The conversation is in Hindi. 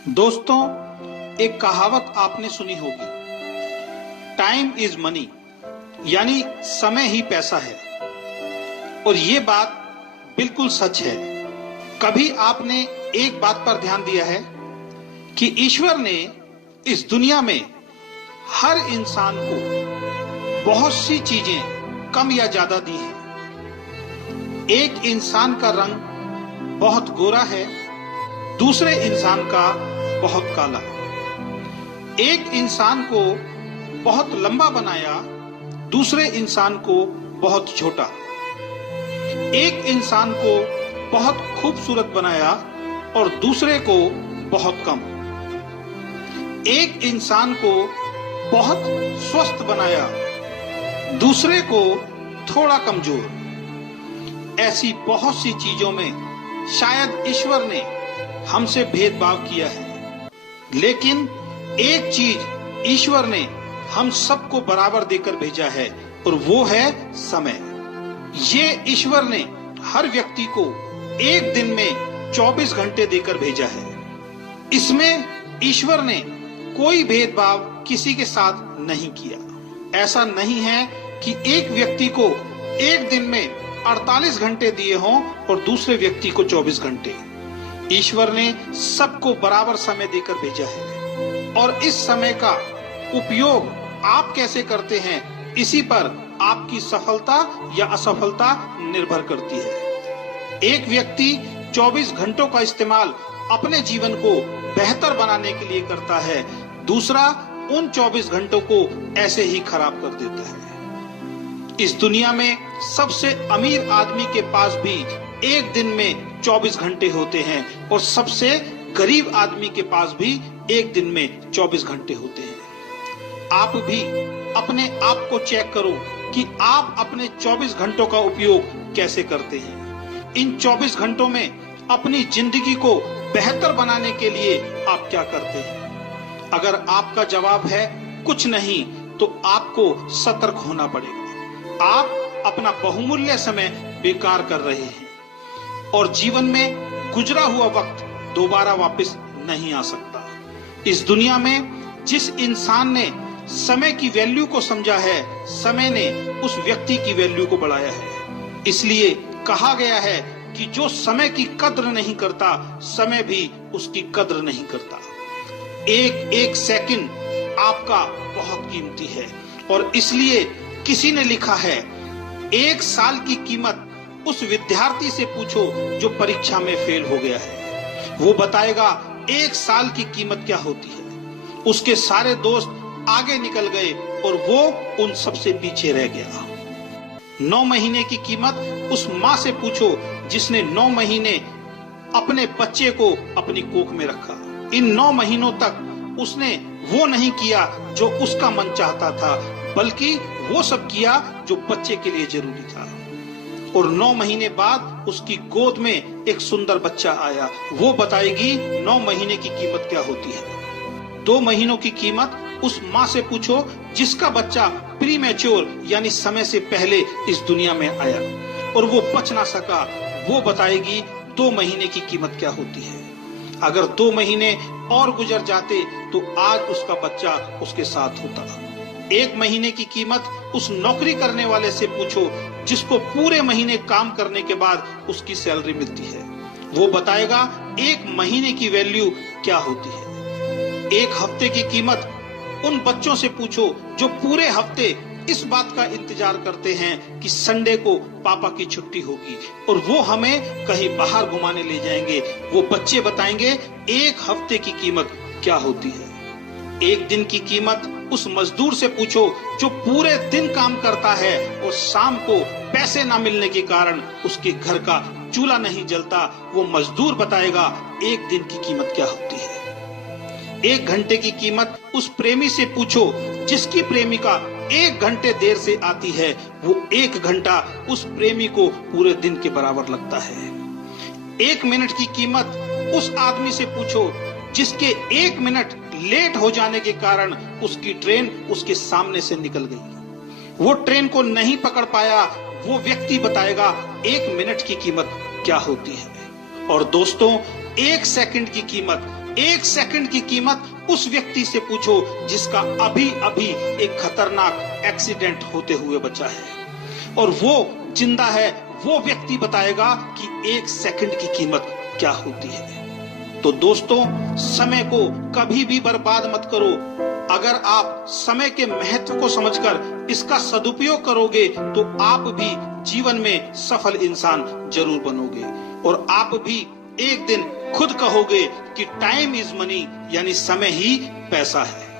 दोस्तों, एक कहावत आपने सुनी होगी, टाइम इज मनी, यानी समय ही पैसा है। और ये बात बिल्कुल सच है। कभी आपने एक बात पर ध्यान दिया है कि ईश्वर ने इस दुनिया में हर इंसान को बहुत सी चीजें कम या ज्यादा दी हैं। एक इंसान का रंग बहुत गोरा है, दूसरे इंसान का बहुत काला। एक इंसान को बहुत लंबा बनाया, दूसरे इंसान को बहुत छोटा। एक इंसान को बहुत खूबसूरत बनाया और दूसरे को बहुत कम। एक इंसान को बहुत स्वस्थ बनाया, दूसरे को थोड़ा कमजोर। ऐसी बहुत सी चीजों में शायद ईश्वर ने हमसे भेदभाव किया है, लेकिन एक चीज ईश्वर ने हम सबको बराबर देकर भेजा है और वो है समय। ये ईश्वर ने हर व्यक्ति को एक दिन में 24 घंटे देकर भेजा है। इसमें ईश्वर ने कोई भेदभाव किसी के साथ नहीं किया। ऐसा नहीं है कि एक व्यक्ति को एक दिन में 48 घंटे दिए हों और दूसरे व्यक्ति को 24 घंटे। ईश्वर ने सबको बराबर समय देकर भेजा है और इस समय का उपयोग आप कैसे करते हैं, इसी पर आपकी सफलता या असफलता निर्भर करती है। एक व्यक्ति 24 घंटों का इस्तेमाल अपने जीवन को बेहतर बनाने के लिए करता है, दूसरा उन 24 घंटों को ऐसे ही खराब कर देता है। इस दुनिया में सबसे अमीर आदमी के पास भी एक दिन में 24 घंटे होते हैं और सबसे गरीब आदमी के पास भी एक दिन में 24 घंटे होते हैं। आप भी अपने आप को चेक करो कि आप अपने 24 घंटों का उपयोग कैसे करते हैं। इन 24 घंटों में अपनी जिंदगी को बेहतर बनाने के लिए आप क्या करते हैं? अगर आपका जवाब है कुछ नहीं, तो आपको सतर्क होना पड़ेगा। आप अपना बहुमूल्य समय बेकार कर रहे हैं और जीवन में गुजरा हुआ वक्त दोबारा वापस नहीं आ सकता। इस दुनिया में जिस इंसान ने समय की वैल्यू को समझा है, समय ने उस व्यक्ति की वैल्यू को बढ़ाया है। इसलिए कहा गया है कि जो समय की कद्र नहीं करता, समय भी उसकी कद्र नहीं करता। एक एक सेकंड आपका बहुत कीमती है और इसलिए किसी ने लिखा है, एक साल की कीमत उस विद्यार्थी से पूछो जो परीक्षा में फेल हो गया है। वो बताएगा एक साल की कीमत क्या होती है। उसके सारे दोस्त आगे निकल गए और वो उन सबसे पीछे रह गया। 9 महीने की कीमत उस माँ से पूछो जिसने 9 महीने अपने बच्चे को अपनी कोख में रखा। इन 9 महीनों तक उसने वो नहीं किया जो उसका मन चाहता था, बल्कि वो सब किया जो बच्चे के लिए जरूरी था। और 9 महीने बाद उसकी गोद में एक सुंदर बच्चा आया। वो बताएगी 9 महीने की कीमत क्या होती है। 2 महीनों की कीमत उस माँ से पूछो जिसका बच्चा प्रीमैच्योर यानी समय से पहले इस दुनिया में आया और वो बच ना सका। वो बताएगी 2 महीने की कीमत क्या होती है। अगर 2 महीने और गुजर जाते तो आज उसका बच्चा उसके साथ होता। 1 महीने की कीमत उस नौकरी करने वाले से पूछो जिसको पूरे महीने काम करने के बाद उसकी सैलरी मिलती है। वो बताएगा 1 महीने की वैल्यू क्या होती है। 1 हफ्ते की कीमत उन बच्चों से पूछो जो पूरे हफ्ते इस बात का इंतजार करते हैं कि संडे को पापा की छुट्टी होगी और वो हमें कहीं बाहर घुमाने ले जाएंगे। वो बच्चे बताएंगे 1 हफ्ते की कीमत क्या होती है। 1 दिन की कीमत उस मजदूर से पूछो जो पूरे दिन काम करता है और शाम को पैसे ना मिलने के कारण उसके घर का चूल्हा नहीं जलता। वो मजदूर बताएगा 1 दिन की कीमत क्या होती है। 1 घंटे की कीमत उस प्रेमी से पूछो जिसकी प्रेमिका 1 घंटे देर से आती है। वो 1 घंटा उस प्रेमी को पूरे दिन के बराबर लगता है। 1 मिनट की कीमत उस आदमी से पूछो जिसके 1 मिनट लेट हो जाने के कारण उसकी ट्रेन उसके सामने से निकल गई। वो ट्रेन को नहीं पकड़ पाया। वो व्यक्ति बताएगा 1 मिनट की कीमत क्या होती है। और दोस्तों, 1 सेकंड की कीमत एक सेकंड की कीमत उस व्यक्ति से पूछो जिसका अभी अभी एक खतरनाक एक्सीडेंट होते हुए बचा है, और वो जिंदा है। वो व्यक्ति बताएगा कि एक सेकंड की कीमत क्या होती है। तो दोस्तों, समय को कभी भी बर्बाद मत करो। अगर आप समय के महत्व को समझकर इसका सदुपयोग करोगे तो आप भी जीवन में सफल इंसान जरूर बनोगे, और आप भी एक दिन खुद कहोगे कि टाइम इज मनी, यानी समय ही पैसा है।